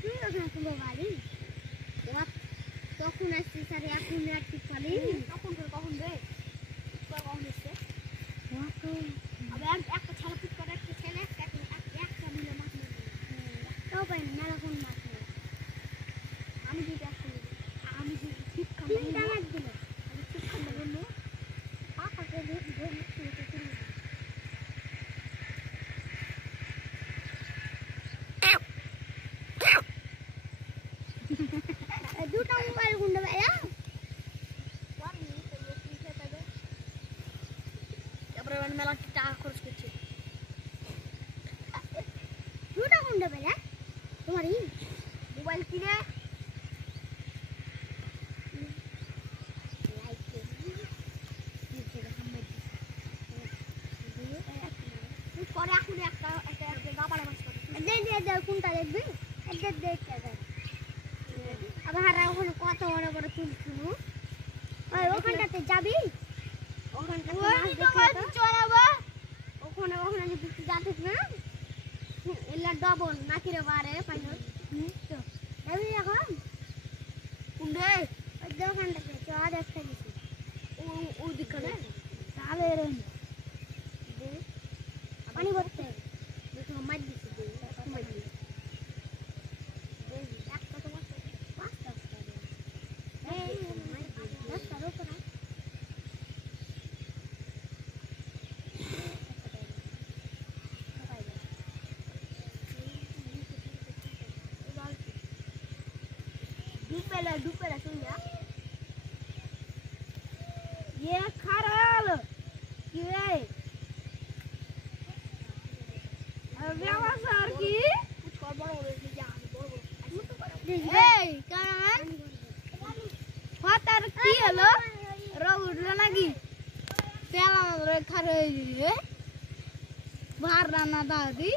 তুই ওখানে তোমার বাড়ি তখন আসছিস আর এখন আর ঠিক পালি কখন রে কখন এসছে একটা ছেলে পিট করে একটা ছেলে একটা মিলে মাছ তাও পাই না কোন মাছ আমি যদি আমি যদি ঠিক তিনটা মাছ দিল আমি ঠিক খাবো বললো পাপাকে দুটো মোবাইল গুন্ডা ভাইয়া তারপরে মেলা টাকা খরচ করছে দুটো গুন্ডা ভাইয়া তোমারই মোবাইল কিনে পরে এখন একটা গাবাড়া মাছ কোনটা দেখবি আবার ওখানে কত বড় বড় চুল ছিল ওখানটাতে যাবি ওখানে যাতিস না এলা ডবল নাকি রে বারে পাইলো যাবি এখন কুন্ডে ওই দোকানটাতে চা দেখতে গেছি ওই দিকে তাহলে পানি ভরতে দেখো মাছ দিছি মাছ দিছি একটা তো মাছ পাঁচটা এই দশটা রোপো না डूबेला सुन जा ये खराल ये व्यवसाय की कुछ और बड़ा हो रही जा ए कान फातर की हलो रोड लगी तेला रे खरे बाहर ना दादी